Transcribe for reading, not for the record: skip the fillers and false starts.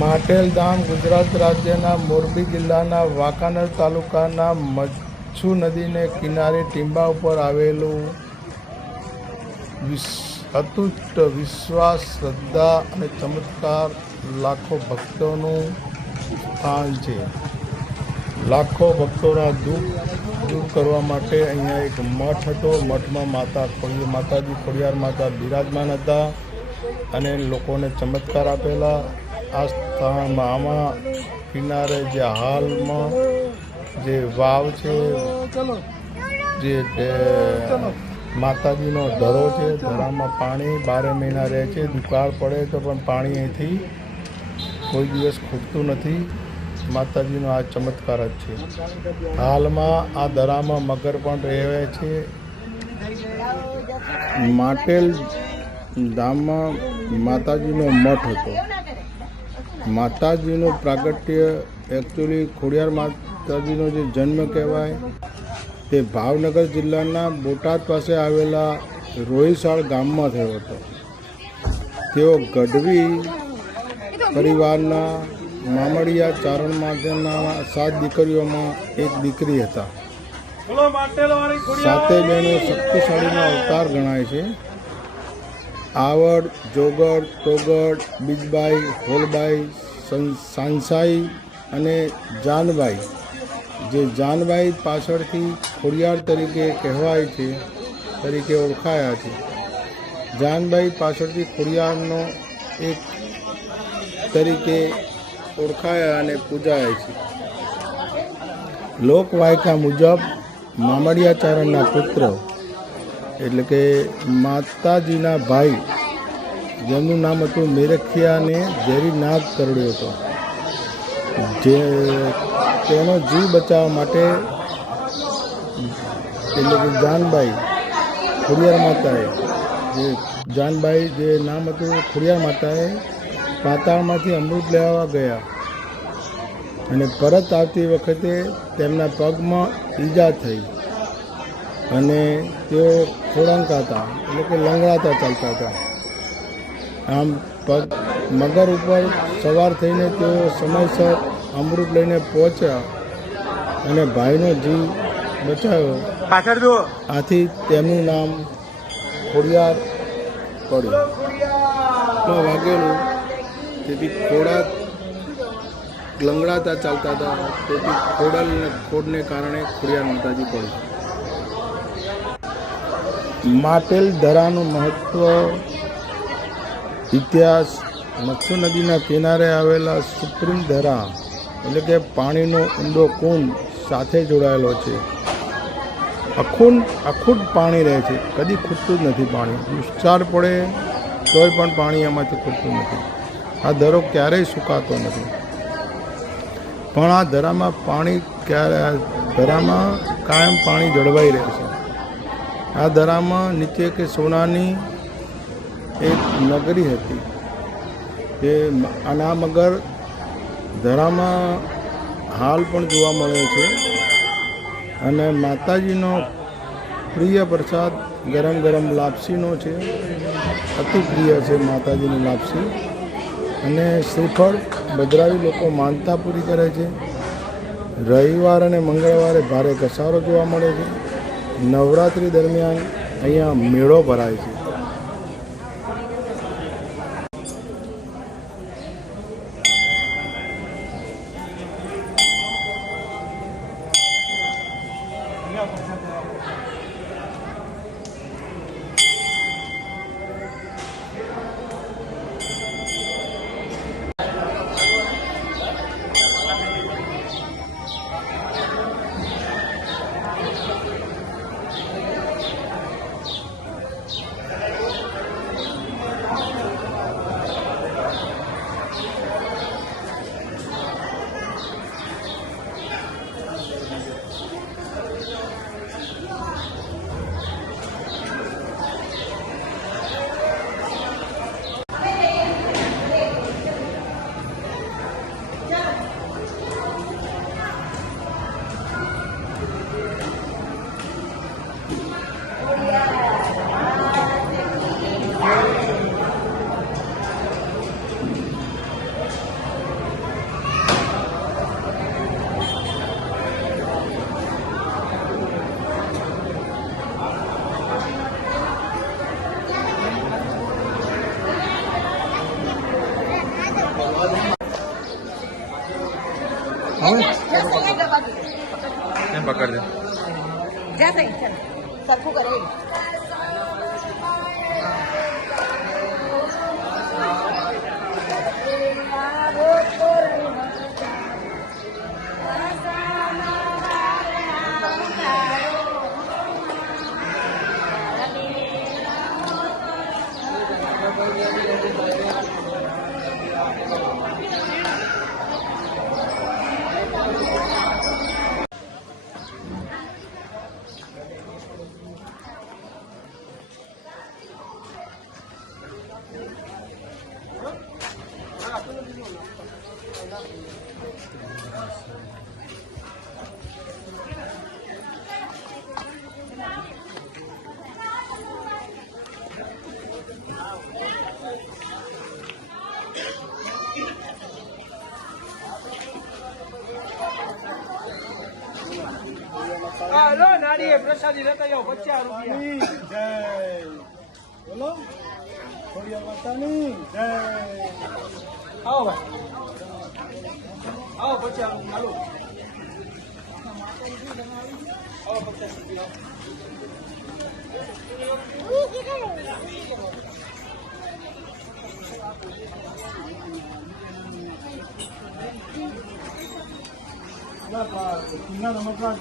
માટેલ ધામ ગુજરાત રાજ્યના મોરબી જિલ્લાના વાંકાનેર તાલુકાના મચ્છુ નદીને કિનારે ટીંબા ઉપર આવેલું અતૂટ વિશ્વાસ, શ્રદ્ધા અને ચમત્કાર લાખો ભક્તોનું સ્થાન છે. લાખો ભક્તોના દુઃખ દૂર કરવા માટે અહીંયા એક મઠ હતો. મઠમાં માતાજી ખોડિયાર માતા બિરાજમાન હતા અને લોકોને ચમત્કાર આપેલા. આ સ્થાનમાં આમાં કિનારે જે હાલમાં જે વાવ છે, જે માતાજીનો ધરો છે, ધરામાં પાણી 12 મહિના રહે છે. દુકાળ પડે તો પણ પાણી અહીંથી કોઈ દિવસ ખૂટતું નથી. માતાજીનો આ ચમત્કાર જ છે. હાલમાં આ દરામાં મગર પણ રહે છે. માટેલ ધામમાં માતાજીનો મઠ હતો. માતાજીનું પ્રાગટ્ય એકચ્યુઅલી ખોડિયાર માતાજીનો જે જન્મ કહેવાય તે ભાવનગર જિલ્લાના બોટાદ પાસે આવેલા રોહિસાળ ગામમાં થયો હતો. તેઓ ગઢવી પરિવારના મામડિયા ચારણ માટેના 7 દીકરીઓમાં એક દીકરી હતા. 7 બહેનો શક્તિશાળીનો અવતાર ગણાય છે. આવડ, જોગડ, તોગડ, બીજબાઈ, હોલબાઈ, સાંસાઈ અને જાનબાઈ. જે જાનબાઈ પાછળથી ખોડિયાર તરીકે કહેવાય છે, તરીકે ઓળખાયા છે. જાનબાઈ પાછળથી ખોડિયારનો એક તરીકે ઓળખાયા અને પૂજાય છે. લોકવાયકા મુજબ મામડિયાચારણના પુત્ર એટલે કે માતાજીના ભાઈ, જેમનું નામ હતું મેરખિયાને ઝેરી નાગ કરડ્યો હતો. જે તેનો જીવ બચાવવા માટે એટલે કે જાનબાઈ ખોડિયાર માતાએ જે નામ હતું ખોડિયાર માતાએ પાતાળમાંથી અમૃત લેવા ગયા અને પરત આવતી વખતે તેમના પગમાં ઈજા થઈ અને તેઓ ખોળંકાતા એટલે કે લંગડાતા ચાલતા હતા. આમ મગર ઉપર સવાર થઈને તેઓ સમયસર અમૃત લઈને પહોંચ્યા અને ભાઈનો જીવ બચાવ્યો. આથી તેમનું નામ ખોડિયાર પડ્યું. વાગેલું તેથી લંગડાતા ચાલતા હતા, તેથી ખોડને કારણે ખોડિયાર માતાજી પડ્યું. માટેલ ધરાનું મહત્વ, ઇતિહાસ. મચ્છુ નદીના કિનારે આવેલા સુપ્રીમ ધરા એટલે કે પાણીનો ઊંડો કુંડ સાથે જોડાયેલો છે. અખૂટ પાણી રહે છે, કદી ખૂટતું જ નથી પાણી. દુષ્કાળ પડે તોય પણ પાણી એમાંથી ખૂટતું નથી. આ ધરો ક્યારેય સુકાતો નથી. પણ આ ધરામાં કાયમ પાણી જળવાઈ રહે છે. આ ધરામાં નીચે કે સોનાની એક નગરી હતી. તે આના મગર ધરામાં હાલ પણ જોવા મળે છે. અને માતાજીનો પ્રિય પ્રસાદ ગરમ ગરમ લાપસીનો છે. અતિ પ્રિય છે માતાજીની લાપસી. અને શ્રીફળ બદરાવી લોકો માનતા પૂરી કરે છે. રવિવાર અને મંગળવારે ભારે ઘસારો જોવા મળે છે. નવરાત્રિ દરમિયાન અહીંયા મેળો ભરાય છે. એમ પકડજો. સરખું કરે નાડીએ પ્રસાદી લેતા જાઓ 50 રૂપિયા. જય બોલો ખોડિયાર માતાની જય. આવો ભાઈ આવો 50 રૂપિયા હાલો. આવો 50 રૂપિયા. ના નમસ્કાર